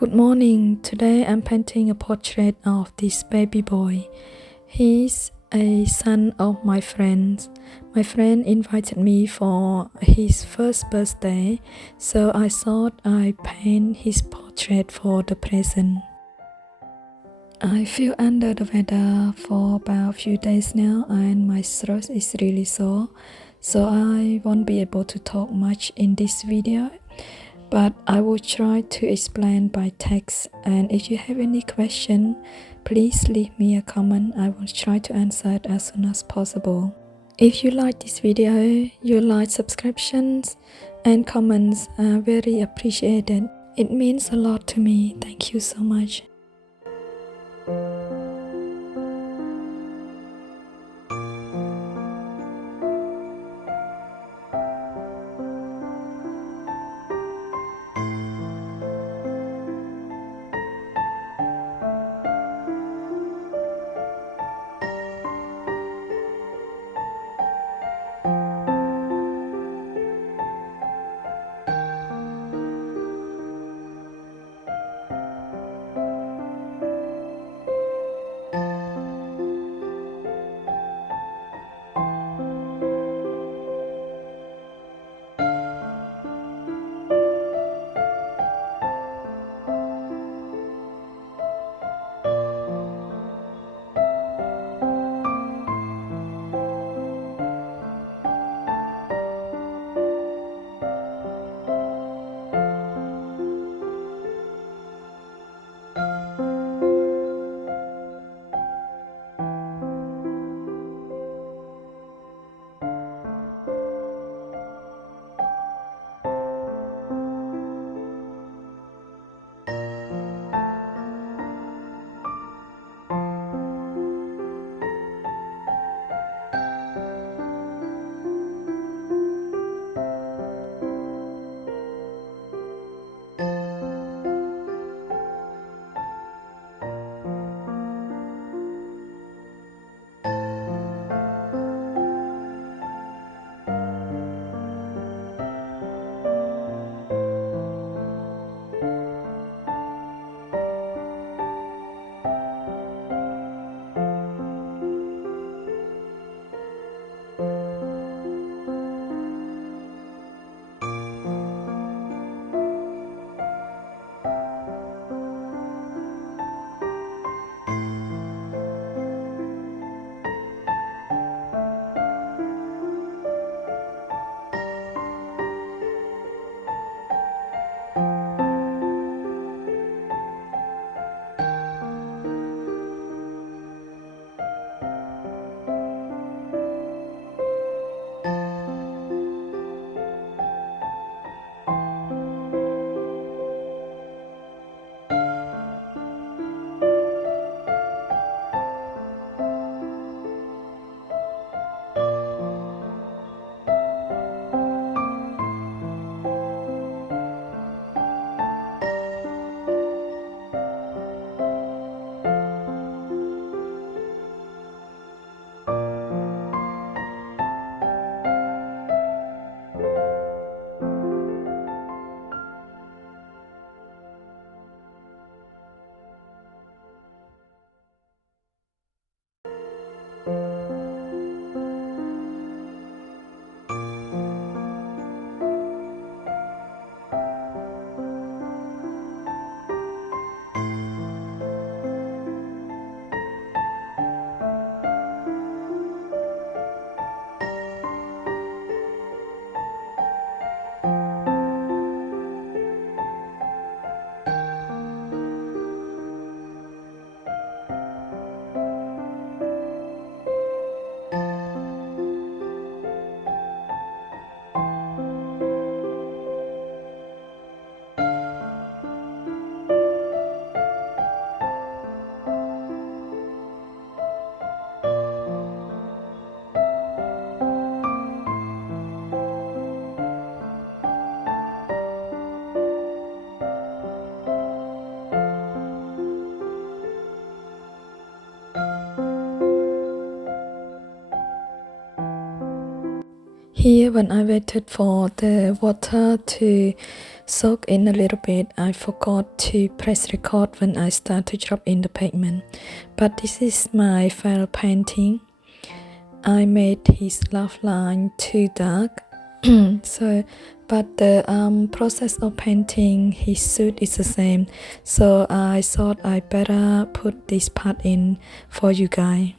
Good morning. Today I'm painting a portrait of this baby boy. He's a son of my friend. My friend invited me for his first birthday, so I thought I'd paint his portrait for the present. I feel under the weather for about a few days now and my throat is really sore, so I won't be able to talk much in this video. But I will try to explain by text, and if you have any question, please leave me a comment. I will try to answer it as soon as possible. If you like this video, your like, subscriptions and comments are very appreciated. It means a lot to me. Thank you so much. Here, when I waited for the water to soak in a little bit, I forgot to press record when I start to drop in the pigment. But this is my final painting. I made his love line too dark. But the process of painting his suit is the same. So I thought I better put this part in for you guys.